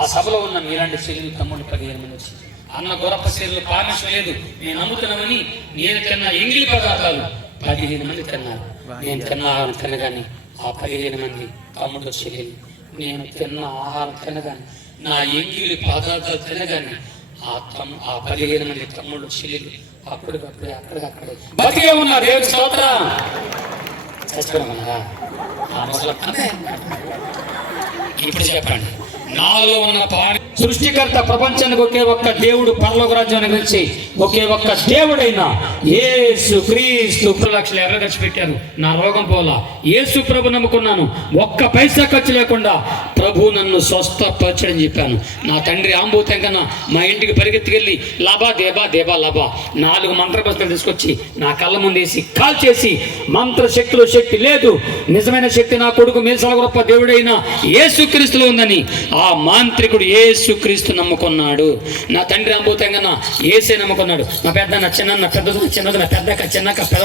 ఆ సభలో ఉన్న మీలాంటి చెల్లి తమ్ముడు 15 మంది వచ్చి, అన్న గొరప్ప శరీరంలో పార్మిషన్ లేదు, నేను నమ్ముతున్నామని నేను తిన్న ఎంగిలి పదార్థాలు 15 మంది తిన్నారు. నేను తిన్న ఆహారం తినగానే ఆ 15 మంది తమ్ముడు చెల్లెలు, నేను తిన్న ఆహారం తినగానే, నా ఎంగిలి పదార్థాలు తినగానే ఆ 15 మంది తమ్ముడు చెల్లెలు అక్కడికక్కడే బతికే ఉన్నారు. దేవుని స్తోత్రం. చచ్చిపోయినా ఇప్పుడు చెప్పండి, నాలో ఉన్న పాడి సృష్టికర్త, ప్రపంచానికి ఒకే ఒక్క దేవుడు, పరలోక రాజ్యాన్ని గురించి ఒకే ఒక్క దేవుడైన యేసు క్రీస్తు. 3 లక్షలు ఎవరు ఖర్చు పెట్టారు, నా రోగం పోలా. యేసు ప్రభు నమ్ముకున్నాను, ఒక్క పైసా ఖర్చు లేకుండా ప్రభు నన్ను స్వస్థపరచని చెప్పాను. నా తండ్రి ఆంబోతం కన్నా మా ఇంటికి పరిగెత్తుకెళ్ళి లాభా దేబా దేబా లాభా 4 మంత్రబస్తులు తీసుకొచ్చి నా కళ్ళ ముందు వేసి కాల్ చేసి, మంత్ర శక్తిలో శక్తి లేదు, నిజమైన శక్తి నా కొడుకు మీసాల గొప్ప దేవుడైన యేసు క్రీస్తులో ఉందని ఆ మాంత్రికుడు యేసు క్రీస్తు నమ్ముకున్నాడు. నా తండ్రి ఆంబోతం కన్నా యేసే నమ్ముకున్నాడు. నా పెద్ద, నా చిన్న, నా పెద్ద, చిన్నది, నా పెద్దక చిన్నక పెద్ద